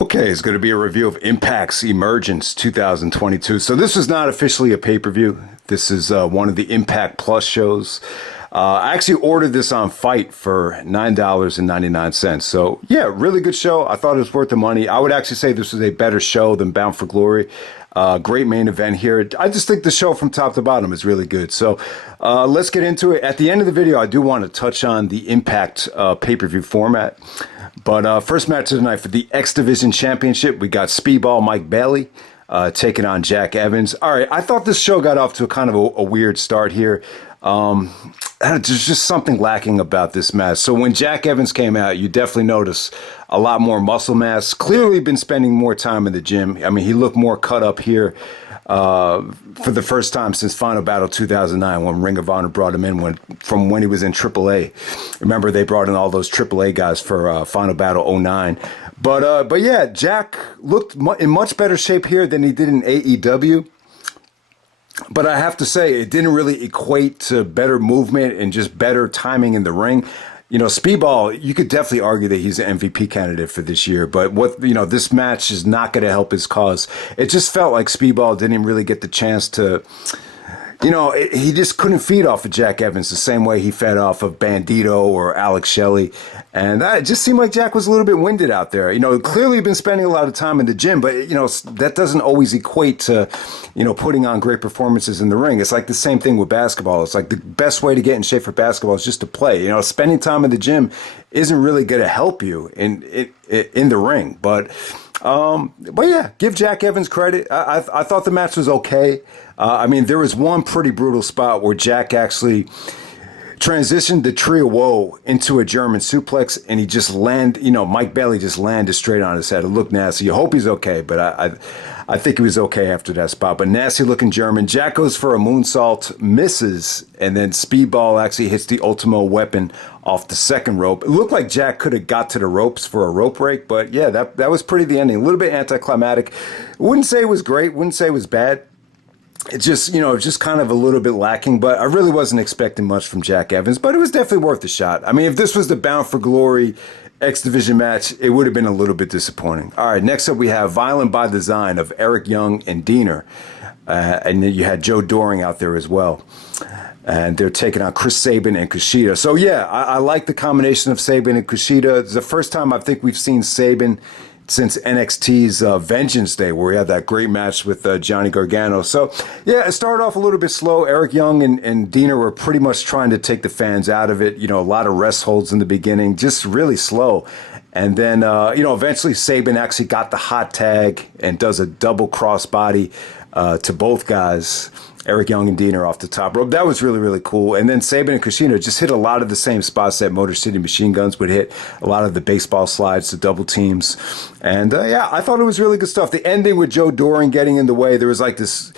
Okay, it's going to be a review of Impact's Emergence 2022. So this is not officially a pay-per-view. This is one of the Impact Plus shows. I actually ordered this on Fight for $9.99. So yeah, really good show. I thought it was worth the money. I would actually say this was a better show than Bound for Glory. Great main event here. I just think the show from top to bottom is really good. So let's get into it. At the end of the video, I do want to touch on the Impact pay-per-view format. But first match of the night for the X Division Championship, we got Speedball Mike Bailey taking on Jack Evans. All right, I thought this show got off to a kind of a weird start here. There's just something lacking about this match. So when Jack Evans came out, you definitely notice a lot more muscle mass. Clearly been spending more time in the gym. I mean, he looked more cut up here for the first time since Final Battle 2009 when Ring of Honor brought him in from when he was in AAA. Remember, they brought in all those AAA guys for Final Battle 09. But yeah, Jack looked in much better shape here than he did in AEW. But I have to say, it didn't really equate to better movement and just better timing in the ring. You know, Speedball, you could definitely argue that he's an MVP candidate for this year. But this match is not going to help his cause. It just felt like Speedball didn't really get the chance to, he just couldn't feed off of Jack Evans the same way he fed off of Bandido or Alex Shelley. And it just seemed like Jack was a little bit winded out there. Clearly been spending a lot of time in the gym, but, that doesn't always equate to, putting on great performances in the ring. It's like the same thing with basketball. It's like the best way to get in shape for basketball is just to play. Spending time in the gym isn't really going to help you in the ring. But yeah, give Jack Evans credit. I thought the match was okay. There was one pretty brutal spot where Jack actually transitioned the Tree of Woe into a German suplex, and he just Mike Bailey just landed straight on his head. It looked nasty. You hope he's okay, but I think he was okay after that spot. But nasty looking German. Jack goes for a moonsault, misses, and then Speedball actually hits the Ultimo Weapon off the second rope. It looked like Jack could have got to the ropes for a rope break, but yeah, that was pretty the ending. A little bit anticlimactic. Wouldn't say it was great. Wouldn't say it was bad. It's just, just kind of a little bit lacking, but I really wasn't expecting much from Jack Evans, but it was definitely worth a shot. If this was the Bound for Glory X Division match, it would have been a little bit disappointing. All right, next up we have Violent by Design of Eric Young and Diener. And then you had Joe Doring out there as well. And they're taking on Chris Sabin and Kushida. So yeah, I like the combination of Sabin and Kushida. It's the first time I think we've seen Sabin since NXT's Vengeance Day, where we had that great match with Johnny Gargano. So, yeah, it started off a little bit slow. Eric Young and Diener were pretty much trying to take the fans out of it. A lot of rest holds in the beginning, just really slow. And then, eventually Sabin actually got the hot tag and does a double crossbody to both guys. Eric Young and Diener off the top rope. That was really, really cool. And then Sabin and Kushida just hit a lot of the same spots that Motor City Machine Guns would hit. A lot of the baseball slides, the double teams. And yeah, I thought it was really good stuff. The ending with Joe Doring getting in the way, there was like this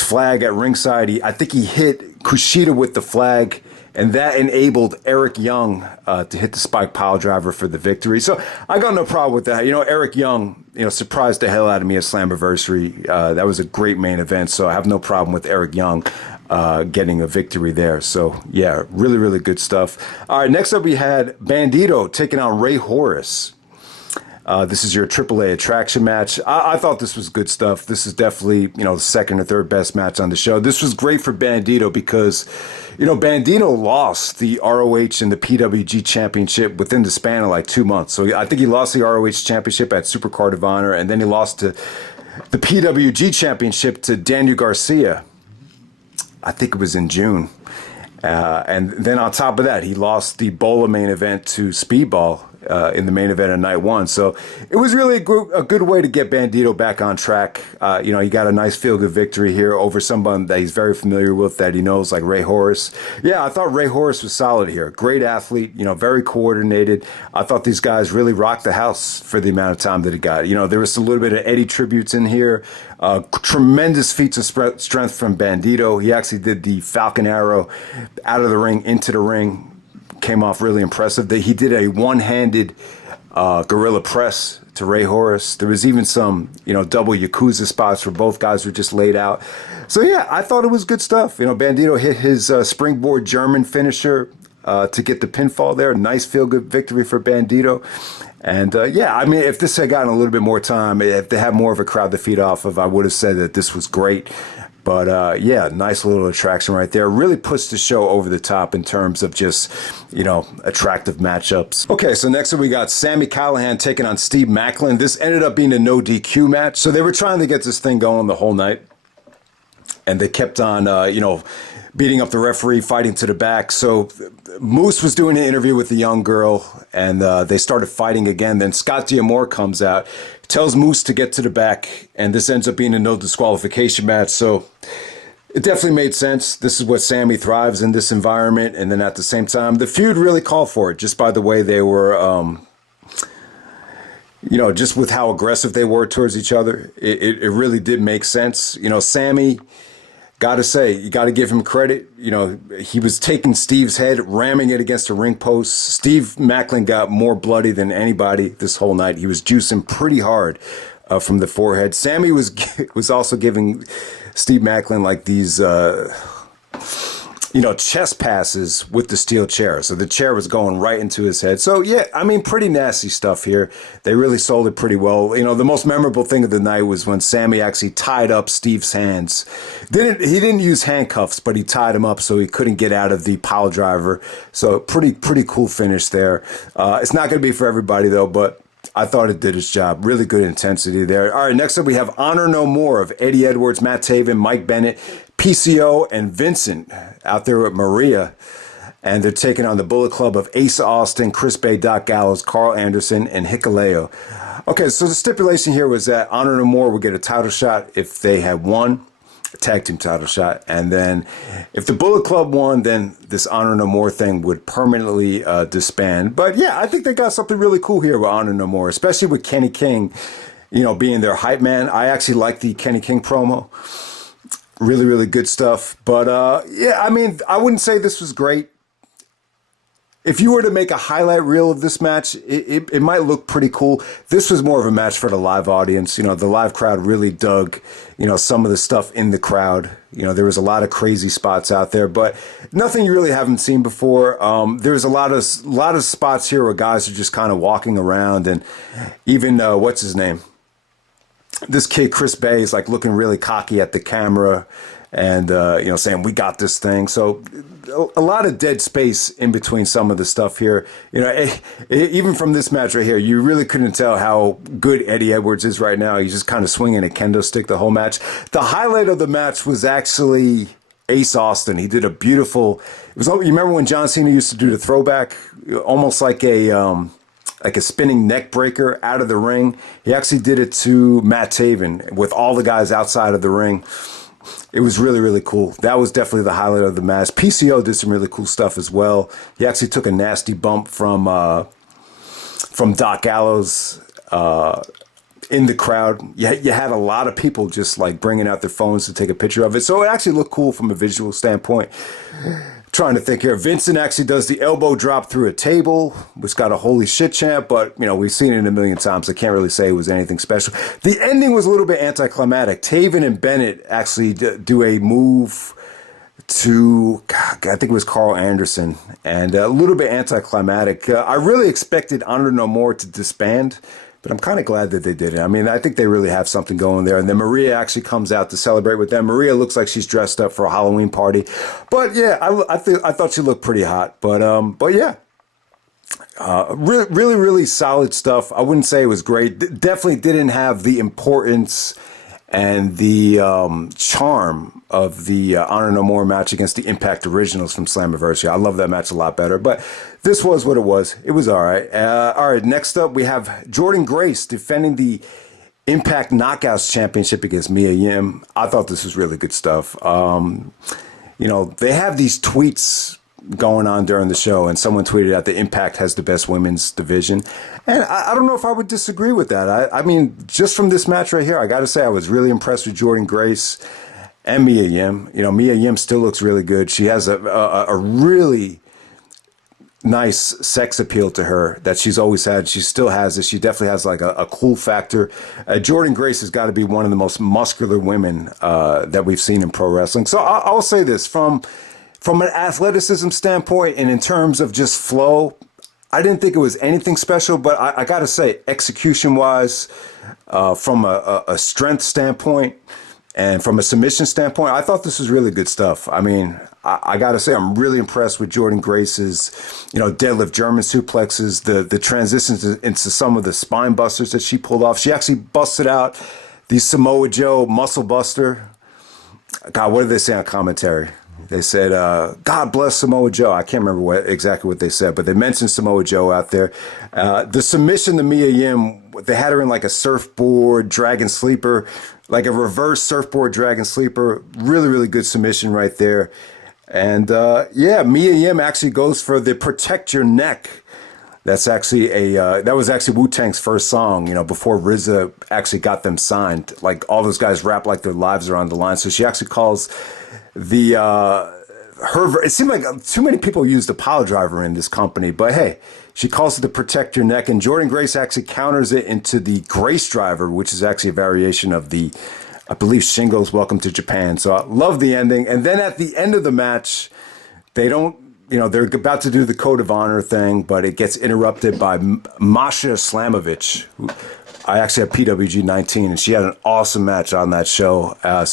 flag at ringside. I think he hit Kushida with the flag, and that enabled Eric Young to hit the spike pile driver for the victory. So I got no problem with that. Eric Young, surprised the hell out of me at Slammiversary. That was a great main event, so I have no problem with Eric Young getting a victory there. So yeah, really, really good stuff. All right, next up we had Bandido taking on Ray Horus. This is your AAA attraction match. I thought this was good stuff. This is definitely, the second or third best match on the show. This was great for Bandido because, Bandido lost the ROH and the PWG championship within the span of like 2 months. So I think he lost the ROH championship at Supercard of Honor, and then he lost to the PWG championship to Daniel Garcia. I think it was in June. And then on top of that, he lost the Bola main event to Speedball in the main event of night one. So it was really a good way to get Bandido back on track. He got a nice feel-good victory here over someone that he's very familiar with, that he knows, like Ray Horus. Yeah, I thought Ray Horus was solid here. Great athlete, very coordinated. I thought these guys really rocked the house for the amount of time that he got. There was a little bit of Eddie tributes in here. Tremendous feats of strength from Bandido. He actually did the Falcon Arrow out of the ring into the ring. Came off really impressive. He did a one-handed gorilla press to Ray Horus. There was even some, double Yakuza spots where both guys were just laid out. So yeah, I thought it was good stuff. Bandido hit his springboard German finisher to get the pinfall there. Nice feel-good victory for Bandido. And yeah, I mean, if this had gotten a little bit more time, if they had more of a crowd to feed off of, I would have said that this was great. But yeah, nice little attraction right there. Really puts the show over the top in terms of just, attractive matchups. Okay, so next up we got Sami Callahan taking on Steve Macklin. This ended up being a no DQ match. So they were trying to get this thing going the whole night. And they kept on, beating up the referee, fighting to the back. So Moose was doing an interview with the young girl, and they started fighting again. Then Scott D'Amore comes out, tells Moose to get to the back, and this ends up being a no disqualification match. So it definitely made sense. This is what Sammy thrives in, this environment. And then at the same time, the feud really called for it, just by the way they were, just with how aggressive they were towards each other. It really did make sense. Sammy, got to say, you got to give him credit. He was taking Steve's head, ramming it against a ring post. Steve Macklin got more bloody than anybody this whole night. He was juicing pretty hard from the forehead. Sammy was also giving Steve Macklin like these, chest passes with the steel chair. So the chair was going right into his head. So yeah, I mean, pretty nasty stuff here. They really sold it pretty well. The most memorable thing of the night was when Sammy actually tied up Steve's hands. He didn't use handcuffs, but he tied him up so he couldn't get out of the pile driver. So pretty cool finish there. It's not going to be for everybody though, but I thought it did its job. Really good intensity there. All right, next up we have Honor No More of Eddie Edwards, Matt Taven, Mike Bennett, PCO, and Vincent out there with Maria. And they're taking on the Bullet Club of Ace Austin, Chris Bay, Doc Gallows, Carl Anderson, and Hikuleo. Okay, so the stipulation here was that Honor No More would get a title shot if they had won. Tag team title shot, and then if the Bullet Club won, then this Honor No More thing would permanently disband. But yeah, I think they got something really cool here with Honor No More, especially with Kenny King, being their hype man. I actually like the Kenny King promo. Really good stuff. But yeah, I mean, I wouldn't say this was great. If you were to make a highlight reel of this match, it might look pretty cool. This was more of a match for the live audience. The live crowd really dug, some of the stuff in the crowd. There was a lot of crazy spots out there, but nothing you really haven't seen before. There's a lot of spots here where guys are just kind of walking around, and even what's his name? This kid Chris Bay is like looking really cocky at the camera, and saying we got this thing. So a lot of dead space in between some of the stuff here. Even from this match right here, you really couldn't tell how good Eddie Edwards is right now. He's just kind of swinging a kendo stick the whole match. The highlight of the match was actually Ace Austin. He did a beautiful. You remember when John Cena used to do the throwback, almost like a spinning neck breaker out of the ring. He actually did it to Matt Taven with all the guys outside of the ring. It was really cool. That was definitely the highlight of the match. PCO did some really cool stuff as well. He actually took a nasty bump from Doc Gallows in the crowd. You had a lot of people just like bringing out their phones to take a picture of it. So it actually looked cool from a visual standpoint. Trying to think here. Vincent actually does the elbow drop through a table, which got a holy shit chant, but we've seen it a million times. I can't really say it was anything special. The ending was a little bit anticlimactic. Taven and Bennett actually do a move to, God, I think it was Carl Anderson, and a little bit anticlimactic. I really expected Honor No More to disband, but I'm kind of glad that they did it. I mean, I think they really have something going there. And then Maria actually comes out to celebrate with them. Maria looks like she's dressed up for a Halloween party. But yeah, I thought she looked pretty hot. But yeah, really solid stuff. I wouldn't say it was great. Definitely didn't have the importance and the charm of the Honor No More match against the Impact Originals from Slammiversary. I love that match a lot better, but this was what it was. It was all right. All right, next up we have Jordynne Grace defending the Impact Knockouts Championship against Mia Yim. I thought this was really good stuff. They have these tweets going on during the show, and someone tweeted out the Impact has the best women's division. And I don't know if I would disagree with that. I mean, just from this match right here, I got to say I was really impressed with Jordynne Grace and Mia Yim. Mia Yim still looks really good. She has a really nice sex appeal to her that she's always had. She still has it. She definitely has like a cool factor. Jordynne Grace has got to be one of the most muscular women that we've seen in pro wrestling. So I'll say this, from an athleticism standpoint and in terms of just flow, I didn't think it was anything special, but I got to say, execution-wise, from a strength standpoint and from a submission standpoint, I thought this was really good stuff. I mean, I got to say, I'm really impressed with Jordynne Grace's, deadlift German suplexes, the transitions into some of the spine busters that she pulled off. She actually busted out the Samoa Joe muscle buster. God, what did they say on commentary? They said, God bless Samoa Joe. I can't remember exactly what they said, but they mentioned Samoa Joe out there. The submission to Mia Yim, they had her in like a surfboard dragon sleeper, like a reverse surfboard dragon sleeper. Really, really good submission right there. And Mia Yim actually goes for the Protect Your Neck. That's actually that was actually Wu-Tang's first song, before RZA actually got them signed. Like, all those guys rap like their lives are on the line. So she actually calls it seemed like too many people used the pile driver in this company, but hey, she calls it the Protect Your Neck, and Jordynne Grace actually counters it into the Grace driver, which is actually a variation of the, I believe, Shingo's Welcome to Japan. So I love the ending. And then at the end of the match, they're about to do the code of honor thing, but it gets interrupted by Masha Slamovich, who I actually have PWG 19, and she had an awesome match on that show. Masha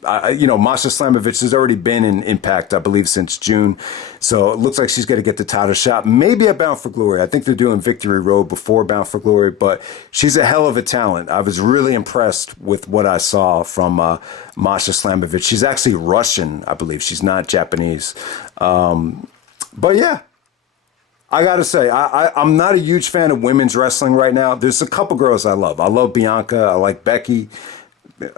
Slamovich has already been in Impact, I believe, since June. So it looks like she's going to get the title shot, maybe at Bound for Glory. I think they're doing Victory Road before Bound for Glory, but she's a hell of a talent. I was really impressed with what I saw from Masha Slamovich. She's actually Russian, I believe. She's not Japanese. But yeah. I gotta say, I'm not a huge fan of women's wrestling right now. There's a couple girls I love. I love Bianca. I like Becky,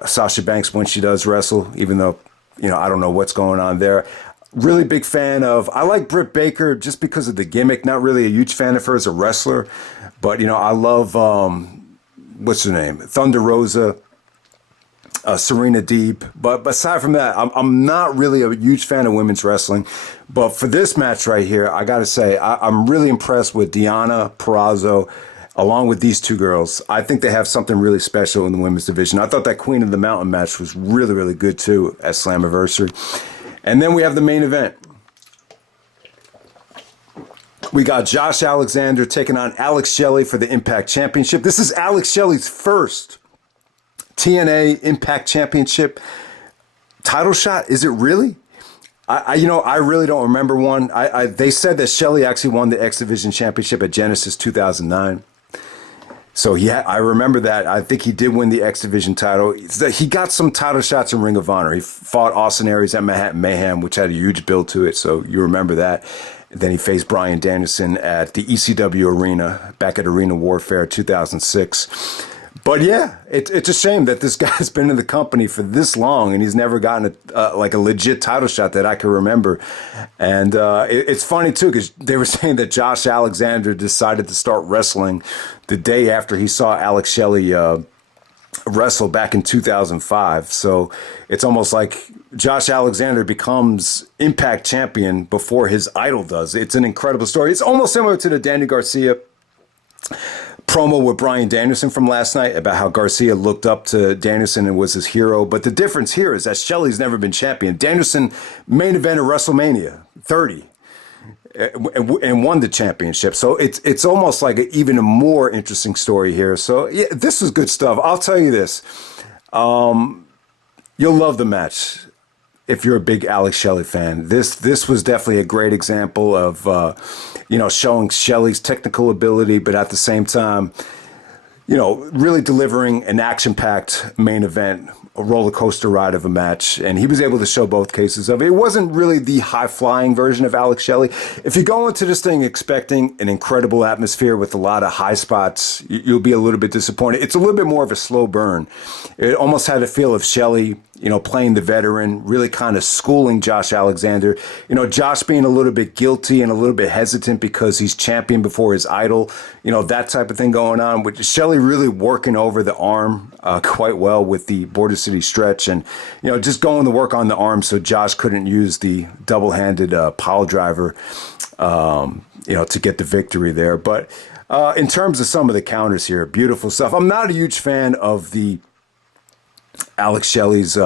Sasha Banks when she does wrestle, even though, I don't know what's going on there. Really big fan of, I like Britt Baker just because of the gimmick. Not really a huge fan of her as a wrestler, but, I love, what's her name? Thunder Rosa. Serena Deeb, but aside from that, I'm not really a huge fan of women's wrestling. But for this match right here, I got to say, I'm really impressed with Deonna Purrazzo, along with these two girls. I think they have something really special in the women's division. I thought that Queen of the Mountain match was really, really good too at Slammiversary. And then we have the main event. We got Josh Alexander taking on Alex Shelley for the Impact Championship. This is Alex Shelley's first TNA Impact Championship title shot. Is it really? I really don't remember one. They said that Shelley actually won the X Division Championship at Genesis 2009. So yeah, I remember that. I think he did win the X Division title. He got some title shots in Ring of Honor. He fought Austin Aries at Manhattan Mayhem, which had a huge build to it. So you remember that. Then he faced Bryan Danielson at the ECW Arena back at Arena Warfare 2006. But yeah, it's a shame that this guy's been in the company for this long and he's never gotten a legit title shot that I can remember. And it's funny too, because they were saying that Josh Alexander decided to start wrestling the day after he saw Alex Shelley wrestle back in 2005. So it's almost like Josh Alexander becomes Impact champion before his idol does. It's an incredible story. It's almost similar to the Danny Garcia promo with Bryan Danielson from last night about how Garcia looked up to Danielson and was his hero. But the difference here is that Shelley's never been champion. Danielson main evented WrestleMania 30 and won the championship. So it's almost like even a more interesting story here. So yeah, this is good stuff. I'll tell you this. You'll love the match if you're a big Alex Shelley fan. This was definitely a great example of showing Shelley's technical ability, but at the same time, really delivering an action-packed main event, a roller coaster ride of a match. And he was able to show both cases of it. It wasn't really the high-flying version of Alex Shelley. If you go into this thing expecting an incredible atmosphere with a lot of high spots, you'll be a little bit disappointed. It's a little bit more of a slow burn. It almost had a feel of Shelley, playing the veteran, really kind of schooling Josh Alexander. Josh being a little bit guilty and a little bit hesitant because he's champion before his idol. That type of thing going on. With Shelley really working over the arm quite well with the Border City stretch and, just going to work on the arm so Josh couldn't use the double-handed pile driver, to get the victory there. But in terms of some of the counters here, beautiful stuff. I'm not a huge fan of the Alex Shelley's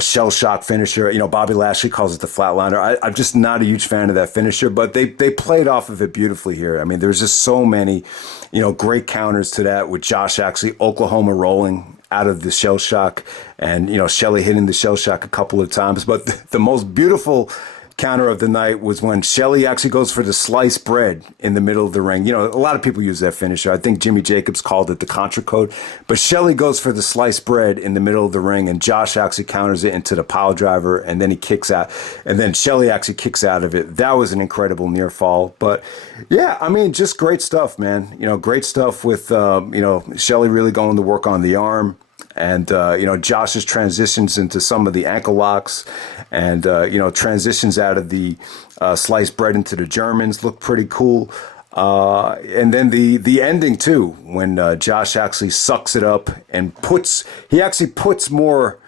shell shock finisher. You know, Bobby Lashley calls it the flatliner. I'm just not a huge fan of that finisher, but they played off of it beautifully here. I mean, there's just so many, you know, great counters to that with Josh actually Oklahoma rolling out of the shell shock, and, you know, Shelley hitting the shell shock a couple of times. But the most beautiful counter of the night was when Shelley actually goes for the sliced bread in the middle of the ring. You know, a lot of people use that finisher. I think Jimmy Jacobs called it the Contra Code. But Shelley goes for the sliced bread in the middle of the ring, and Josh actually counters it into the pile driver, and then he kicks out. And then Shelley actually kicks out of it. That was an incredible near fall. But, yeah, I mean, just great stuff, man. You know, great stuff with, you know, Shelley really going to work on the arm. And, you know, Josh's transitions into some of the ankle locks, and, you know, transitions out of the sliced bread into the Germans look pretty cool. And then the ending, too, when Josh actually sucks it up and he actually puts more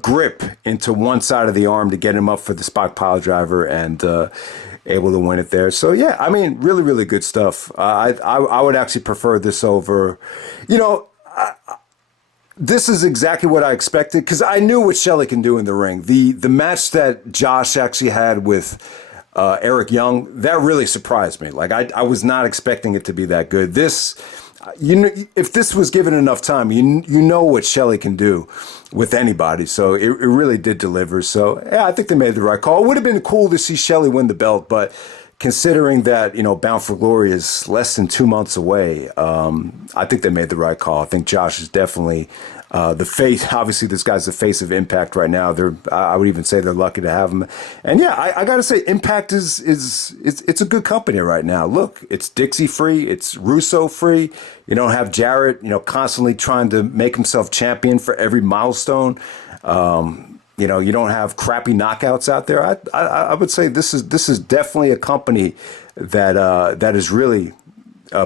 grip into one side of the arm to get him up for the spike pile driver, and able to win it there. So, yeah, I mean, really, really good stuff. I would actually prefer this over, you know, this is exactly what I expected, because I knew what Shelley can do in the ring. The match that Josh actually had with Eric Young, that really surprised me. Like, I was not expecting it to be that good. This, you know, if this was given enough time, you know what Shelley can do with anybody. So it really did deliver. So, yeah, I think they made the right call. It would have been cool to see Shelley win the belt, but considering that, you know, Bound for Glory is less than 2 months away, I think they made the right call. I think Josh is definitely the face. Obviously, this guy's the face of Impact right now. I would even say they're lucky to have him. And yeah, I got to say, Impact is it's a good company right now. Look, it's Dixie free, it's Russo free. You don't have Jarrett, you know, constantly trying to make himself champion for every milestone. You know, you don't have crappy knockouts out there. I would say this is definitely a company that is really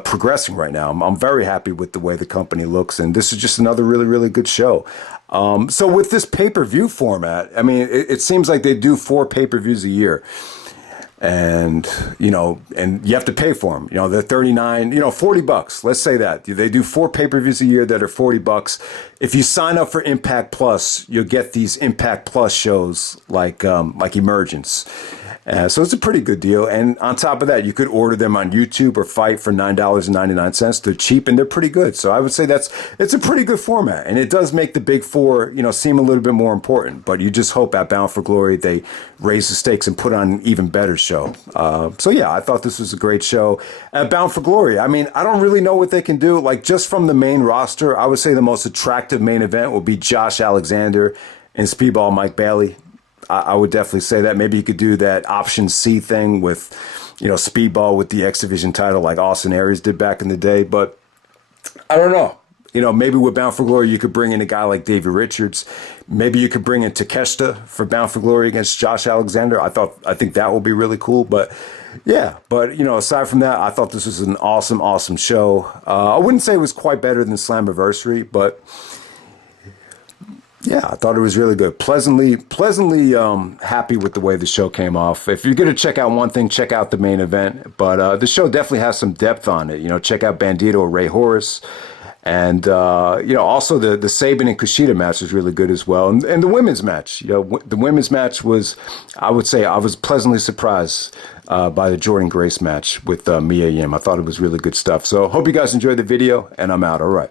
progressing right now. I'm very happy with the way the company looks, and this is just another really, really good show. So with this pay-per-view format, I mean, it seems like they do 4 pay-per-views a year. And, you know, and you have to pay for them. You know, they're $39, you know, $40. Let's say that. They do 4 pay-per-views a year that are $40. If you sign up for Impact Plus, you'll get these Impact Plus shows like Emergence. So it's a pretty good deal. And on top of that, you could order them on YouTube or Fight for $9.99. They're cheap and they're pretty good. So I would say it's a pretty good format. And it does make the big 4, you know, seem a little bit more important. But you just hope at Bound for Glory they raise the stakes and put on an even better show. So yeah, I thought this was a great show. At Bound for Glory, I mean, I don't really know what they can do. Like, just from the main roster, I would say the most attractive main event will be Josh Alexander and Speedball Mike Bailey. I would definitely say that. Maybe you could do that option C thing with, you know, Speedball with the X Division title like Austin Aries did back in the day. But I don't know. You know, maybe with Bound for Glory, you could bring in a guy like Davey Richards. Maybe you could bring in Takeshita for Bound for Glory against Josh Alexander. I think that will be really cool. But yeah, but, you know, aside from that, I thought this was an awesome, awesome show. I wouldn't say it was quite better than Slammiversary, but yeah, I thought it was really good. Pleasantly happy with the way the show came off. If you're going to check out one thing, check out the main event. But the show definitely has some depth on it. You know, check out Bandido or Ray Horus. And, you know, also the Sabin and Kushida match was really good as well. And the women's match, you know, the women's match was, I would say, I was pleasantly surprised by the Jordynne Grace match with Mia Yim. I thought it was really good stuff. So hope you guys enjoyed the video, and I'm out. All right.